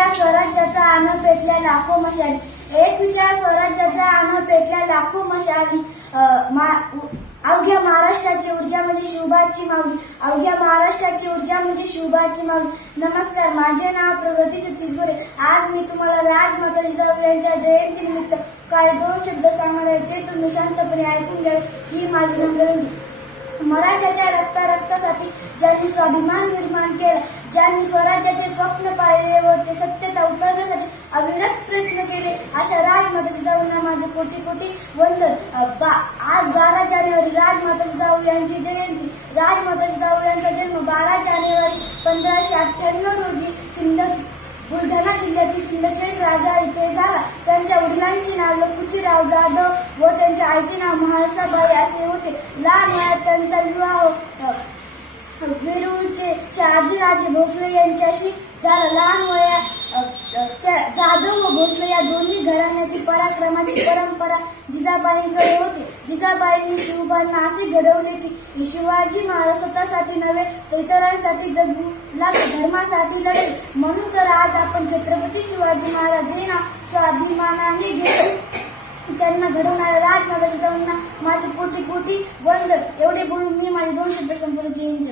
विचार स्वराज्याचा आन पेटल्या लाखो मशाली, एक विचार स्वराज्याचा आन पेटल्या लाखो मशाली। अवघ्या महाराष्ट्राची ऊर्जा म्हणजे शिवबाची माऊली, अवघ्या महाराष्ट्राची ऊर्जा म्हणजे शिवबाची माऊली। नमस्कार, माझे नाव प्रगती सतीश गोरे। आज मी तुम्हाला राजमाता जिजाऊ यांच्या जयंतीनिमित्त काही दोन शब्द सांगणार आहे, ते तुम्ही शांतपणे ऐकून घ्यावे ही माझी नम्र विनंती। मराठ्याच्या रक्तासाठी ज्यांनी स्वाभिमान निर्माण केला, ज्यांनी स्वराज्याचे स्वप्न पाहिले व ते सत्यता उतरण्यासाठी अविरत प्रयत्न केले, अशा राजमाता जिजाऊंना माझे कोटी कोटी वंदन। आज 12 जानेवारी राजमाता जिजाऊ यांची जयंती। राजमाता जिजाऊ यांचा जन्म 12 जानेवारी 1598 रोजी बुलढाणा जिल्ह्यातील सिंदखेड राजा येथे झाला। त्यांच्या वडिलांचे नाव लखुजीराव जाधव व त्यांच्या आईचे नाव म्हाळसाबाई असे होते। लहान वयात त्यांचा विवाह वेरूळचे शहाजीराजे भोसले यांच्याशी झाला। लहान वयात जाधव व भोसले या दोन्ही घराण्यातील पराक्रमाची परंपरा जिजाबाईंकडे होती। जिजाबाईंनी शिवबांना असे घडवले की शिवाजी महाराज स्वतःसाठी नव्हे तर इतरांसाठी जगू लागले, धर्मासाठी लढले। म्हणून तर आज आपण छत्रपती शिवाजी महाराज हे नाव स्वाभिमानाने घेतो। त्यांना घडवणाऱ्या राजमाता जिजाऊंना माझे कोटी कोटी वंदन। एवढे बोलून मी माझे दोन शब्द संपूर्ण जय हिंद।